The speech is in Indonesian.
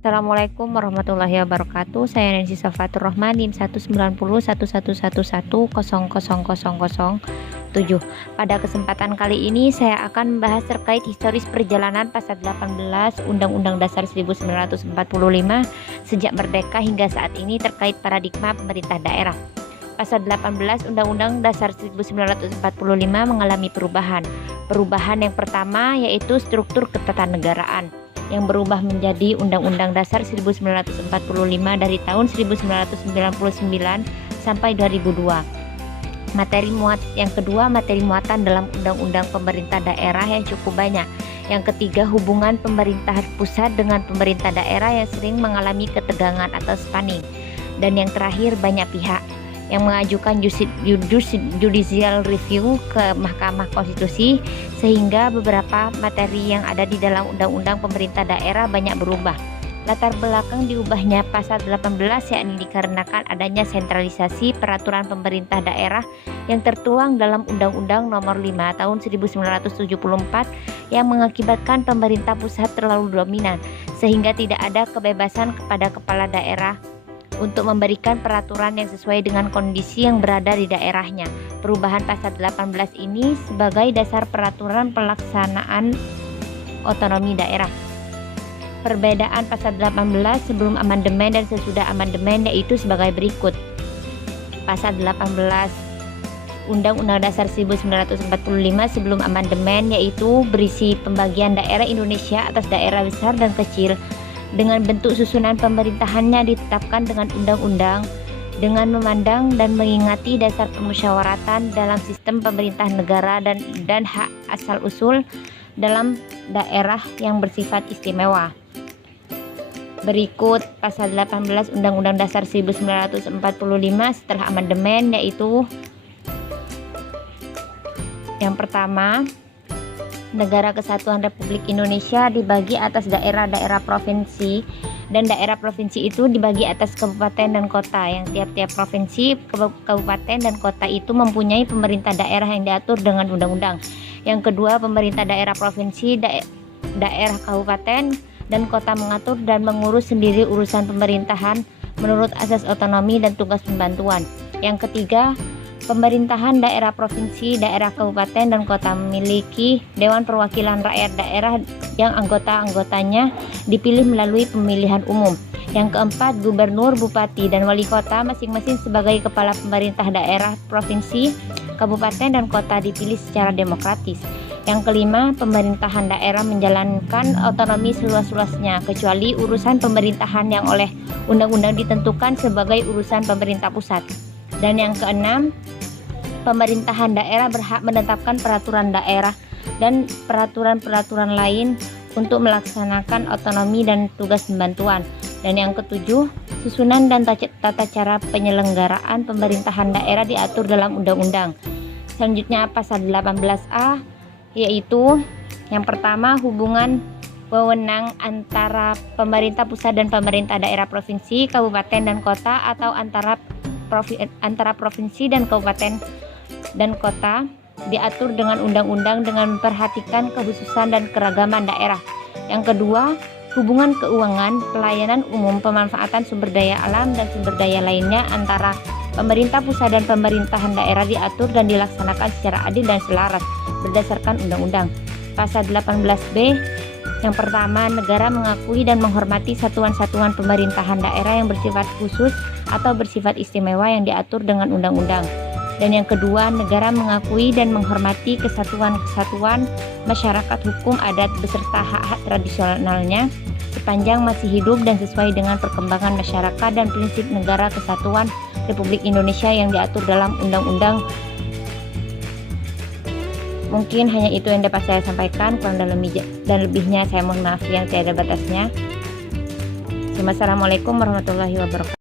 Assalamualaikum warahmatullahi wabarakatuh. Saya Nancy Safatur Rahman, NIM 1901111000007. Pada kesempatan kali ini saya akan membahas terkait historis perjalanan pasal 18 Undang-Undang Dasar 1945 sejak merdeka hingga saat ini terkait paradigma pemerintah daerah. Pasal 18 Undang-Undang Dasar 1945 mengalami perubahan. Perubahan yang pertama yaitu struktur ketatanegaraan yang berubah menjadi Undang-Undang Dasar 1945 dari tahun 1999 sampai 2002. Yang kedua, materi muatan dalam Undang-Undang Pemerintah Daerah yang cukup banyak. Yang ketiga, hubungan pemerintah pusat dengan pemerintah daerah yang sering mengalami ketegangan atau spanning. Dan yang terakhir, banyak pihak yang mengajukan judicial review ke Mahkamah Konstitusi sehingga beberapa materi yang ada di dalam Undang-Undang Pemerintah Daerah banyak berubah. Latar belakang diubahnya pasal 18 yakni dikarenakan adanya sentralisasi peraturan pemerintah daerah yang tertuang dalam Undang-Undang Nomor 5 Tahun 1974 yang mengakibatkan pemerintah pusat terlalu dominan sehingga tidak ada kebebasan kepada kepala daerah untuk memberikan peraturan yang sesuai dengan kondisi yang berada di daerahnya. Perubahan pasal 18 ini sebagai dasar peraturan pelaksanaan otonomi daerah. Perbedaan pasal 18 sebelum amandemen dan sesudah amandemen yaitu sebagai berikut. Pasal 18 Undang-Undang Dasar 1945 sebelum amandemen yaitu berisi pembagian daerah Indonesia atas daerah besar dan kecil dengan bentuk susunan pemerintahannya ditetapkan dengan undang-undang dengan memandang dan mengingati dasar permusyawaratan dalam sistem pemerintah negara dan hak asal-usul dalam daerah yang bersifat istimewa. Berikut pasal 18 Undang-Undang Dasar 1945 setelah amandemen yaitu yang pertama, Negara Kesatuan Republik Indonesia dibagi atas daerah-daerah provinsi dan daerah provinsi itu dibagi atas kabupaten dan kota yang tiap-tiap provinsi, kabupaten dan kota itu mempunyai pemerintah daerah yang diatur dengan undang-undang. Yang kedua, pemerintah daerah provinsi, daerah kabupaten dan kota mengatur dan mengurus sendiri urusan pemerintahan menurut asas otonomi dan tugas pembantuan. Yang ketiga, pemerintahan daerah provinsi, daerah kabupaten dan kota memiliki Dewan Perwakilan Rakyat Daerah yang anggota-anggotanya dipilih melalui pemilihan umum. Yang keempat, gubernur, bupati, dan wali kota masing-masing sebagai kepala pemerintah daerah provinsi, kabupaten, dan kota dipilih secara demokratis. Yang kelima, pemerintahan daerah menjalankan otonomi seluas-luasnya kecuali urusan pemerintahan yang oleh undang-undang ditentukan sebagai urusan pemerintah pusat. Dan yang keenam, pemerintahan daerah berhak menetapkan peraturan daerah dan peraturan-peraturan lain untuk melaksanakan otonomi dan tugas pembantuan. Dan yang ketujuh, susunan dan tata cara penyelenggaraan pemerintahan daerah diatur dalam undang-undang. Selanjutnya pasal 18A yaitu yang pertama, hubungan wewenang antara pemerintah pusat dan pemerintah daerah provinsi, kabupaten dan kota atau antara provinsi dan kabupaten dan kota diatur dengan undang-undang dengan memperhatikan kekhususan dan keragaman daerah. Yang kedua, hubungan keuangan, pelayanan umum, pemanfaatan sumber daya alam dan sumber daya lainnya antara pemerintah pusat dan pemerintahan daerah diatur dan dilaksanakan secara adil dan selaras berdasarkan undang-undang. Pasal 18B yang pertama, negara mengakui dan menghormati satuan-satuan pemerintahan daerah yang bersifat khusus atau bersifat istimewa yang diatur dengan undang-undang. Dan yang kedua, negara mengakui dan menghormati kesatuan-kesatuan masyarakat hukum adat beserta hak-hak tradisionalnya sepanjang masih hidup dan sesuai dengan perkembangan masyarakat dan prinsip negara kesatuan Republik Indonesia yang diatur dalam undang-undang. Mungkin hanya itu yang dapat saya sampaikan, kurang dan lebihnya saya mohon maaf yang tiada batasnya. Wassalamualaikum warahmatullahi wabarakatuh.